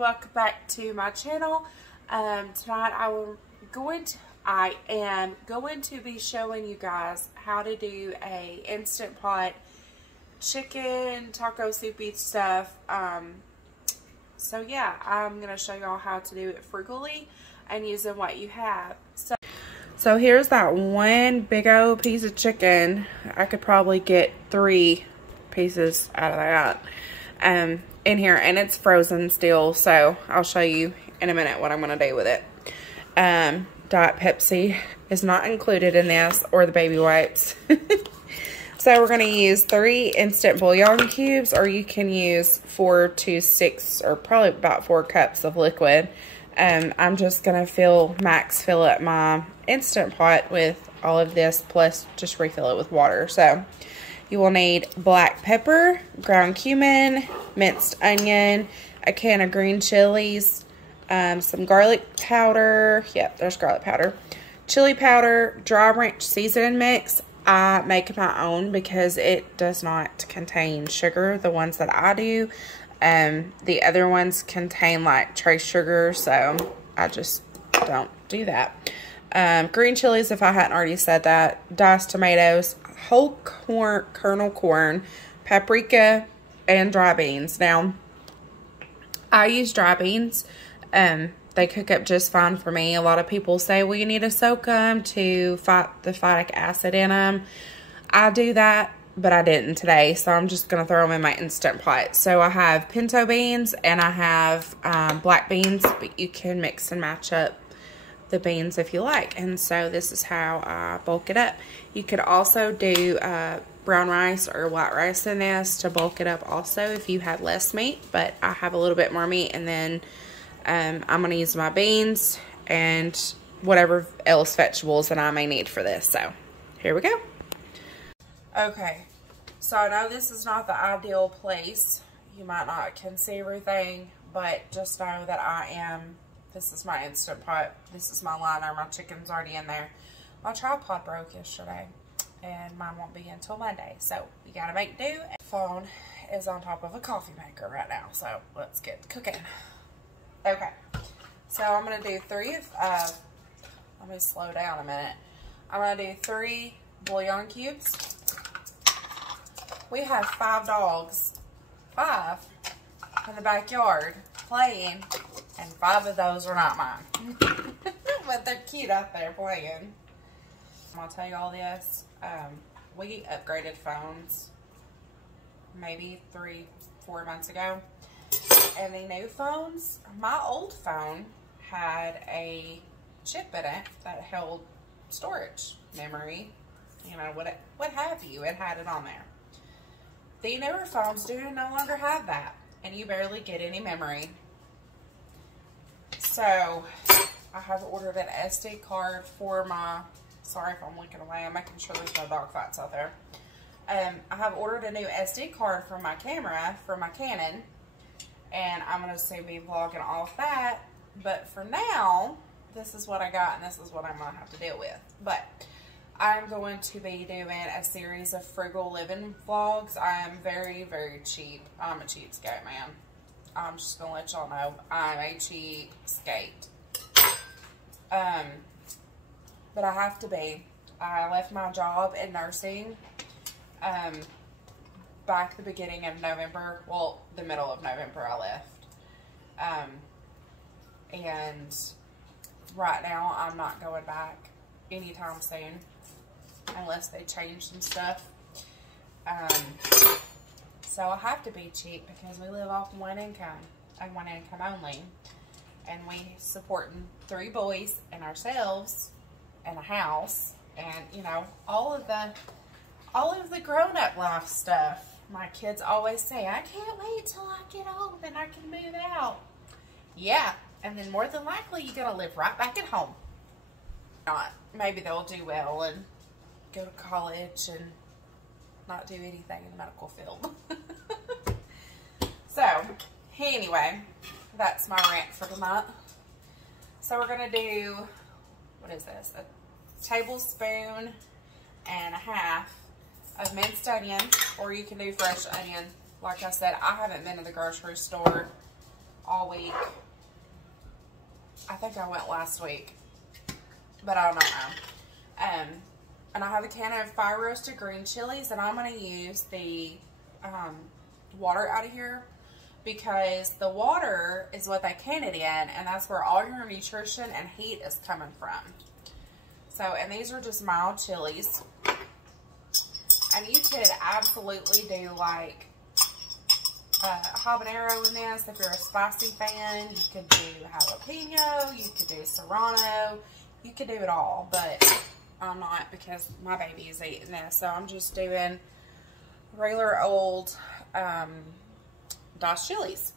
welcome back to my channel. Tonight I am going to be showing you guys how to do a Instant Pot chicken taco soupy stuff. So yeah, I'm going to show y'all how to do it frugally and using what you have. So here's that one big old piece of chicken. I could probably get 3 pieces out of that in here, and it's frozen still, so I'll show you in a minute what I'm going to do with it. Diet Pepsi is not included in this, or the baby wipes. So we're going to use 3 instant bouillon cubes, or you can use 4 to 6, or probably about 4 cups of liquid. I'm just going to max fill up my Instant Pot with all of this, plus just refill it with water. So you will need black pepper, ground cumin, minced onion, a can of green chilies, some garlic powder. Yep, there's garlic powder. Chili powder, dry ranch seasoning mix. I make my own because it does not contain sugar, the ones that I do. The other ones contain like trace sugar, so I just don't do that. Green chilies, if I hadn't already said that. Diced tomatoes, whole corn, kernel corn, paprika, and dry beans. Now, I use dry beans. They cook up just fine for me. A lot of people say, well, you need to soak them to fight the phytic acid in them. I do that, but I didn't today, so I'm just going to throw them in my Instant Pot. So I have pinto beans and I have black beans, but you can mix and match up the beans if you like. And so this is how I bulk it up. You could also do brown rice or white rice in this to bulk it up also if you have less meat, but I have a little bit more meat, and then I'm going to use my beans and whatever else vegetables that I may need for this. So here we go. Okay, so I know this is not the ideal place. You might not can see everything, but just know that this is my Instant Pot. This is my liner. My chicken's already in there. My tripod broke yesterday, and mine won't be until Monday. So we gotta make do. The phone is on top of a coffee maker right now, so let's get cooking. Okay, so I'm gonna do 3 of, let me slow down a minute. I'm gonna do 3 bouillon cubes. We have 5 dogs, 5 in the backyard playing, and 5 of those are not mine. But they're cute out there playing. I'll tell you all this. We upgraded phones maybe 3-4 months ago. And the new phones, my old phone had a chip in it that held storage, memory, you know, what have you. It had it on there. The newer phones no longer have that, and you barely get any memory. So I have ordered an SD card for my, sorry if I'm looking away, I'm making sure there's no dog fights out there. I have ordered a new SD card for my camera, for my Canon, and I'm going to soon be vlogging off that. But for now, this is what I got, and this is what I'm going to have to deal with. But I'm going to be doing a series of frugal living vlogs. I am very, very cheap. I'm a cheapskate, man. I'm just going to let y'all know I'm a cheapskate. But I have to be. I left my job in nursing back the beginning of November. Well, the middle of November I left. And right now I'm not going back anytime soon unless they change some stuff. So I have to be cheap because we live off one income and one income only. And we supporting 3 boys and ourselves and a house and, you know, all of the grown-up life stuff. My kids always say, I can't wait till I get old and I can move out. Yeah, and then more than likely you're going to live right back at home. Not. Maybe they'll do well and go to college and not do anything in the medical field. So, anyway, that's my rant for tonight. So we're going to do, what is this? A tablespoon and a half of minced onion, or you can do fresh onion. Like I said, I haven't been to the grocery store all week. I think I went last week, but I don't know. And I have a can of fire roasted green chilies, and I'm going to use the water out of here because the water is what they can it in, and that's where all your nutrition and heat is coming from. So, and these are just mild chilies. And you could absolutely do like habanero in this if you're a spicy fan. You could do jalapeno, you could do serrano, you could do it all, but I'm not because my baby is eating this. So I'm just doing regular old diced chilies.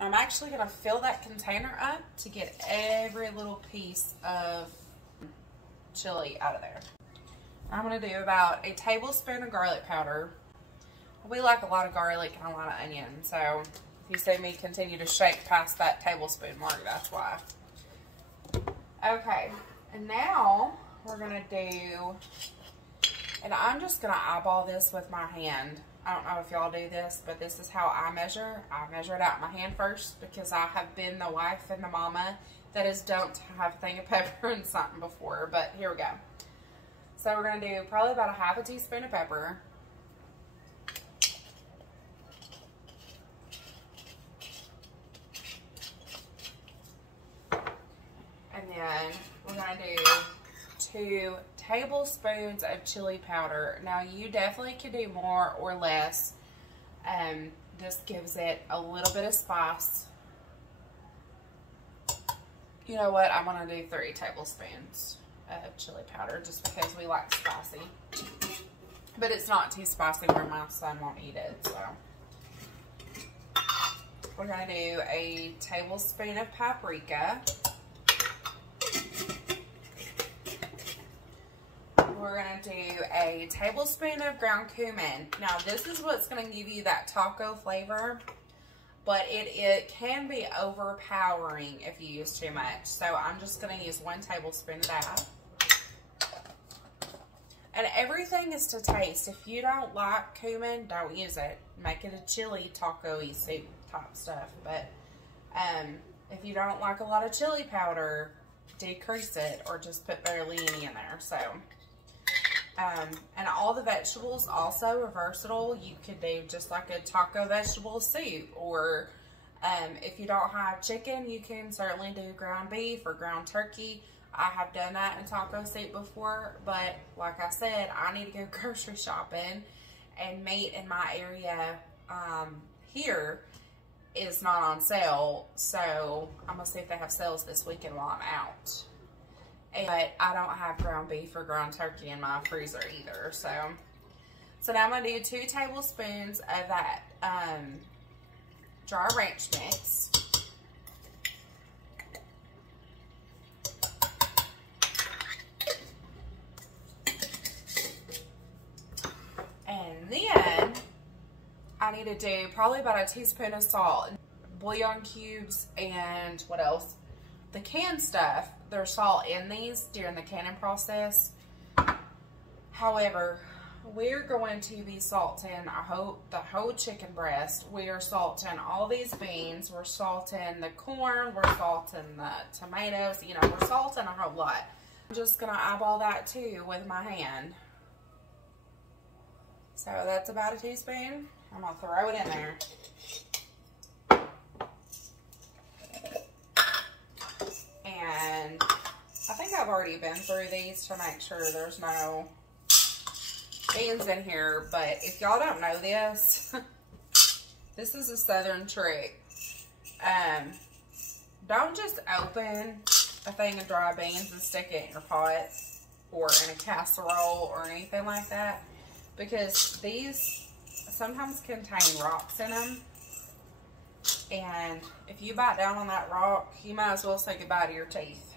I'm actually going to fill that container up to get every little piece of chili out of there. I'm going to do about a tablespoon of garlic powder. We like a lot of garlic and a lot of onion, so if you see me continue to shake past that tablespoon mark, that's why. Okay, and now we're going to do, and I'm just going to eyeball this with my hand. I don't know if y'all do this, but this is how I measure. I measure it out in my hand first because I have been the wife and the mama that has dumped half a thing of pepper in something before, but here we go. So we're going to do probably about a half a teaspoon of pepper. And then we're going to do 2 tablespoons of chili powder. Now you definitely could do more or less. This gives it a little bit of spice. You know what? I'm going to do 3 tablespoons of chili powder just because we like spicy. But it's not too spicy where my son won't eat it. So we're going to do a tablespoon of paprika. We're going to do a tablespoon of ground cumin. Now this is what's going to give you that taco flavor, but it can be overpowering if you use too much. So I'm just going to use 1 tablespoon of that. And everything is to taste. If you don't like cumin, don't use it. Make it a chili taco-y soup type stuff. But if you don't like a lot of chili powder, decrease it or just put barely any in there. So, and all the vegetables also are versatile. You could do just like a taco vegetable soup, or if you don't have chicken, you can certainly do ground beef or ground turkey. I have done that in taco soup before, but like I said, I need to go grocery shopping, and meat in my area here is not on sale, so I'm going to see if they have sales this weekend while I'm out. But I don't have ground beef or ground turkey in my freezer either, so now I'm going to do 2 tablespoons of that dry ranch mix. And then I need to do probably about a teaspoon of salt, bouillon cubes, and what else? The canned stuff. There's salt in these during the canning process. However, we're going to be salting the whole chicken breast. We are salting all these beans. We're salting the corn. We're salting the tomatoes. You know, we're salting a whole lot. I'm just going to eyeball that too with my hand. So that's about a teaspoon. I'm going to throw it in there. And I think I've already been through these to make sure there's no beans in here. But if y'all don't know this, this is a southern trick. Don't just open a thing of dry beans and stick it in your pot or in a casserole or anything like that, because these sometimes contain rocks in them, and if you bite down on that rock, you might as well say goodbye to your teeth,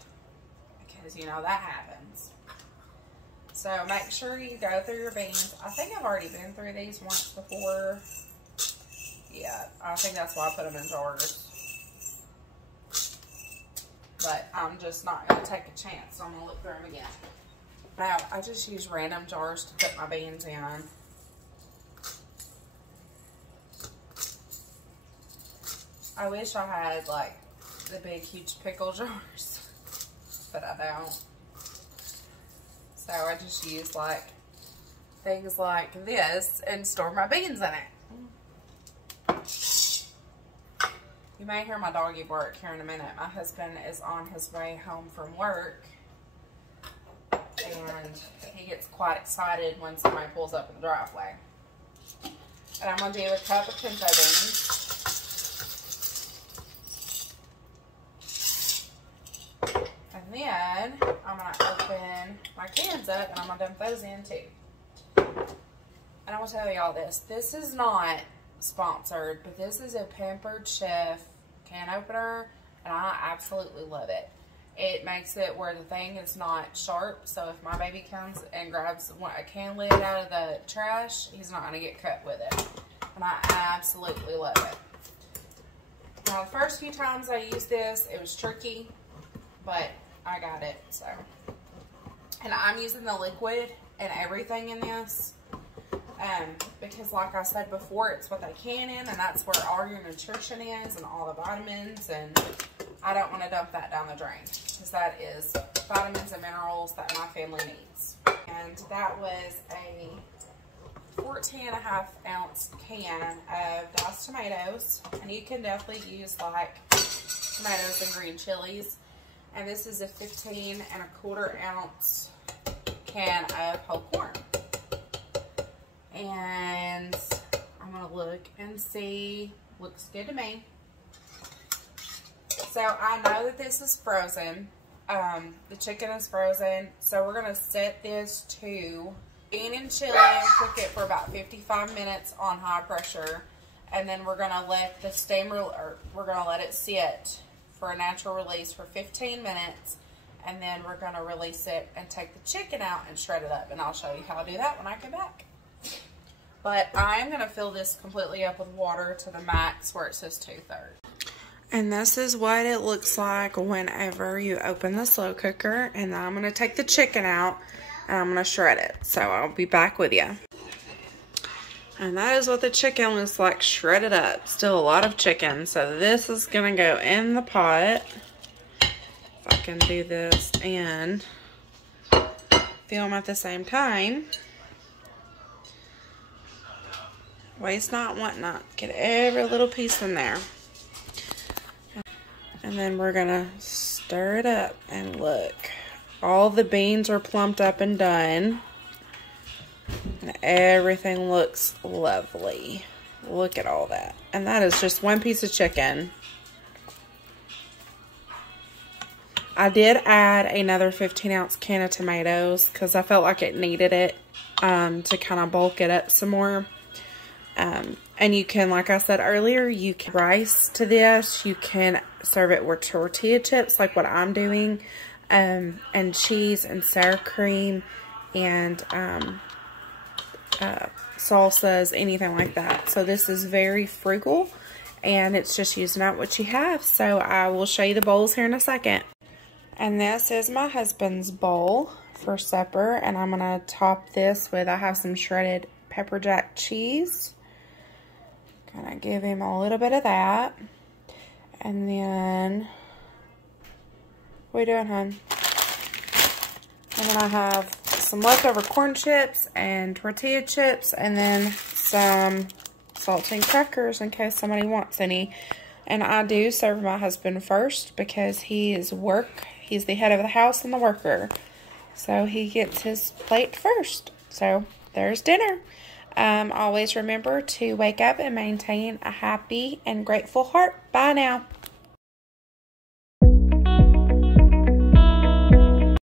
because you know that happens. So make sure you go through your beans. I think I've already been through these once before. Yeah, I think that's why I put them in jars. But I'm just not going to take a chance, so I'm going to look through them again. Now, I just use random jars to put my beans in. I wish I had like the big huge pickle jars, but I don't. So I just use like things like this and store my beans in it. You may hear my doggy bark here in a minute. My husband is on his way home from work, and he gets quite excited when somebody pulls up in the driveway. And I'm going to do a cup of pinto beans. And then I'm going to open my cans up and I'm going to dump those in too. And I will tell y'all this. This is not sponsored, but this is a Pampered Chef can opener, and I absolutely love it. It makes it where the thing is not sharp, so if my baby comes and grabs a can lid out of the trash, he's not going to get cut with it. And I absolutely love it. Now, the first few times I used this, it was tricky, but I got it, so. And I'm using the liquid and everything in this, because like I said before, it's what they can in, and that's where all your nutrition is and all the vitamins, and I don't want to dump that down the drain, because that is vitamins and minerals that my family needs. And that was a 14.5 ounce can of diced tomatoes, and you can definitely use like tomatoes and green chilies. And this is a 15.25 ounce can of whole corn. And I'm gonna look and see. Looks good to me. So I know that this is frozen. The chicken is frozen. So we're gonna set this to bean and chili and cook it for about 55 minutes on high pressure. And then we're gonna let the steamer, or we're gonna let it sit for a natural release for 15 minutes. And then we're gonna release it and take the chicken out and shred it up. And I'll show you how to do that when I come back. But I'm going to fill this completely up with water to the max where it says 2/3. And this is what it looks like whenever you open the slow cooker. And then I'm going to take the chicken out and I'm going to shred it. So I'll be back with you. And that is what the chicken looks like shredded up. Still a lot of chicken. So this is going to go in the pot. If I can do this and film at the same time. Waste not, want not. Get every little piece in there. And then we're going to stir it up. And look, all the beans are plumped up and done. And everything looks lovely. Look at all that. And that is just one piece of chicken. I did add another 15 ounce can of tomatoes because I felt like it needed it to kind of bulk it up some more. And you can, like I said earlier, you can rice to this. You can serve it with tortilla chips like what I'm doing, and cheese and sour cream and salsas, anything like that. So this is very frugal, and it's just using out what you have. So I will show you the bowls here in a second. And this is my husband's bowl for supper, and I'm going to top this with, I have some shredded pepper jack cheese. Gonna give him a little bit of that. And then, what are you doing, hon? And then I have some leftover corn chips and tortilla chips, and then some saltine crackers in case somebody wants any. And I do serve my husband first because he's the head of the house and the worker. So he gets his plate first. So there's dinner. Always remember to wake up and maintain a happy and grateful heart. Bye now.